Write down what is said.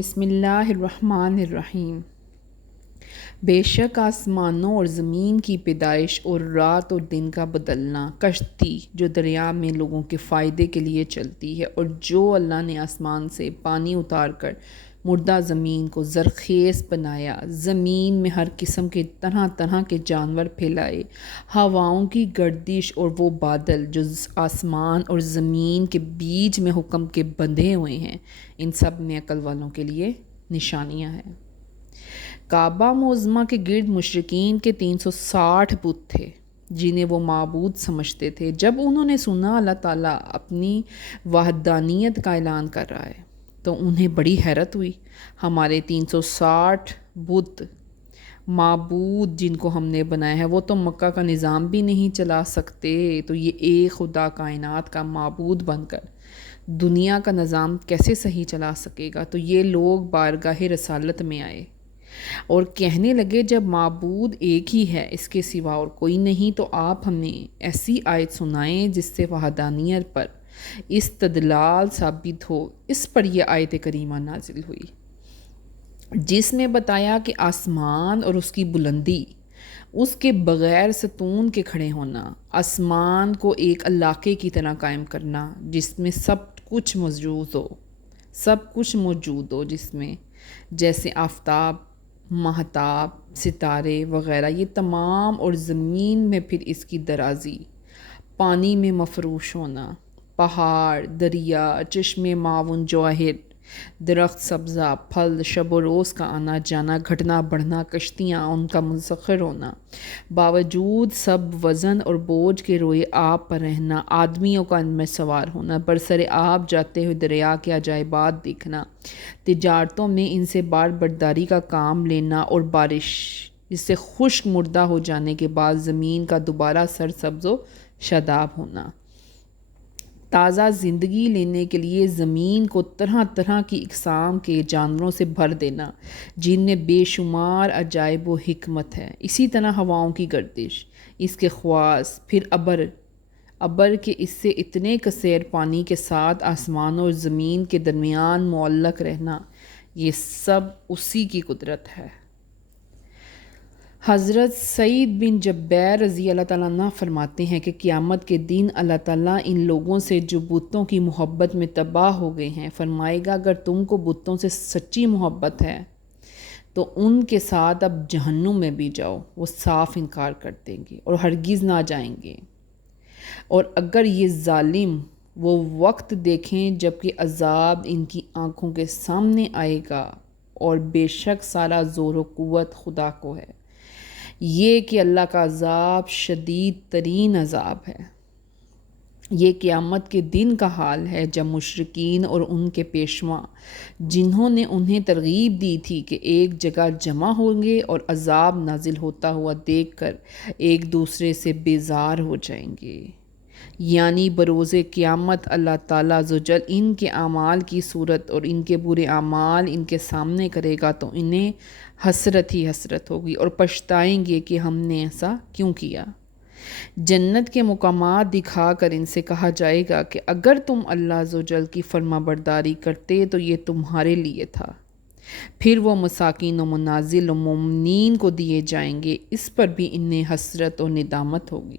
بسم اللہ الرحمن الرحیم۔ بے شک آسمانوں اور زمین کی پیدائش اور رات اور دن کا بدلنا، کشتی جو دریا میں لوگوں کے فائدے کے لیے چلتی ہے، اور جو اللہ نے آسمان سے پانی اتار کر مردہ زمین کو زرخیز بنایا، زمین میں ہر قسم کے طرح طرح کے جانور پھیلائے، ہواؤں کی گردش اور وہ بادل جو آسمان اور زمین کے بیچ میں حکم کے بندھے ہوئے ہیں، ان سب میں عقل والوں کے لیے نشانیاں ہیں۔ کعبہ معظمہ کے گرد مشرکین کے 360 بت تھے جنہیں وہ معبود سمجھتے تھے۔ جب انہوں نے سنا اللہ تعالیٰ اپنی وحدانیت کا اعلان کر رہا ہے تو انہیں بڑی حیرت ہوئی۔ ہمارے 360 بت معبود جن کو ہم نے بنایا ہے وہ تو مکہ کا نظام بھی نہیں چلا سکتے، تو یہ ایک خدا کائنات کا معبود بن کر دنیا کا نظام کیسے صحیح چلا سکے گا؟ تو یہ لوگ بارگاہ رسالت میں آئے اور کہنے لگے، جب معبود ایک ہی ہے، اس کے سوا اور کوئی نہیں، تو آپ ہمیں ایسی آیت سنائیں جس سے وحدانیت پر استدلال ثابت ہو۔ اس پر یہ آیت کریمہ نازل ہوئی جس میں بتایا کہ آسمان اور اس کی بلندی، اس کے بغیر ستون کے کھڑے ہونا، آسمان کو ایک علاقے کی طرح قائم کرنا جس میں سب کچھ موجود ہو جس میں جیسے آفتاب، ماہتاب، ستارے وغیرہ، یہ تمام، اور زمین میں پھر اس کی درازی، پانی میں مفروش ہونا، پہاڑ، دریا، چشمے معاون، جواہر، درخت، سبزہ، پھل، شب و روز کا آنا جانا، گھٹنا بڑھنا، کشتیاں، ان کا مسخر ہونا، باوجود سب وزن اور بوجھ کے روئے آب پر رہنا، آدمیوں کا ان میں سوار ہونا، برسر آب جاتے ہوئے دریا کے عجائبات دیکھنا، تجارتوں میں ان سے بار برداری کا کام لینا، اور بارش جس سے خشک مردہ ہو جانے کے بعد زمین کا دوبارہ سرسبز و شاداب ہونا، تازہ زندگی لینے کے لیے زمین کو طرح طرح کی اقسام کے جانوروں سے بھر دینا جن میں بے شمار عجائب و حکمت ہے۔ اسی طرح ہواؤں کی گردش، اس کے خواص، پھر ابر کے اس سے اتنے کثیر پانی کے ساتھ آسمان اور زمین کے درمیان معلق رہنا، یہ سب اسی کی قدرت ہے۔ حضرت سعید بن جبیر رضی اللہ تعالیٰ عنہ فرماتے ہیں کہ قیامت کے دن اللہ تعالیٰ ان لوگوں سے جو بتوں کی محبت میں تباہ ہو گئے ہیں فرمائے گا، اگر تم کو بتوں سے سچی محبت ہے تو ان کے ساتھ اب جہنم میں بھی جاؤ، وہ صاف انکار کر دیں گے اور ہرگز نہ جائیں گے۔ اور اگر یہ ظالم وہ وقت دیکھیں جب کہ عذاب ان کی آنکھوں کے سامنے آئے گا، اور بے شک سارا زور و قوت خدا کو ہے، یہ کہ اللہ کا عذاب شدید ترین عذاب ہے۔ یہ قیامت کے دن کا حال ہے جب مشرکین اور ان کے پیشوا جنہوں نے انہیں ترغیب دی تھی کہ ایک جگہ جمع ہوں گے اور عذاب نازل ہوتا ہوا دیکھ کر ایک دوسرے سے بیزار ہو جائیں گے، یعنی بروز قیامت اللہ تعالیٰ عز و جل ان کے اعمال کی صورت اور ان کے برے اعمال ان کے سامنے کرے گا تو انہیں حسرت ہی حسرت ہوگی اور پچھتائیں گے کہ ہم نے ایسا کیوں کیا۔ جنت کے مقامات دکھا کر ان سے کہا جائے گا کہ اگر تم اللہ عز و جل کی فرما برداری کرتے تو یہ تمہارے لیے تھا، پھر وہ مساکین و منازل و مومنین کو دیے جائیں گے، اس پر بھی انہیں حسرت و ندامت ہوگی۔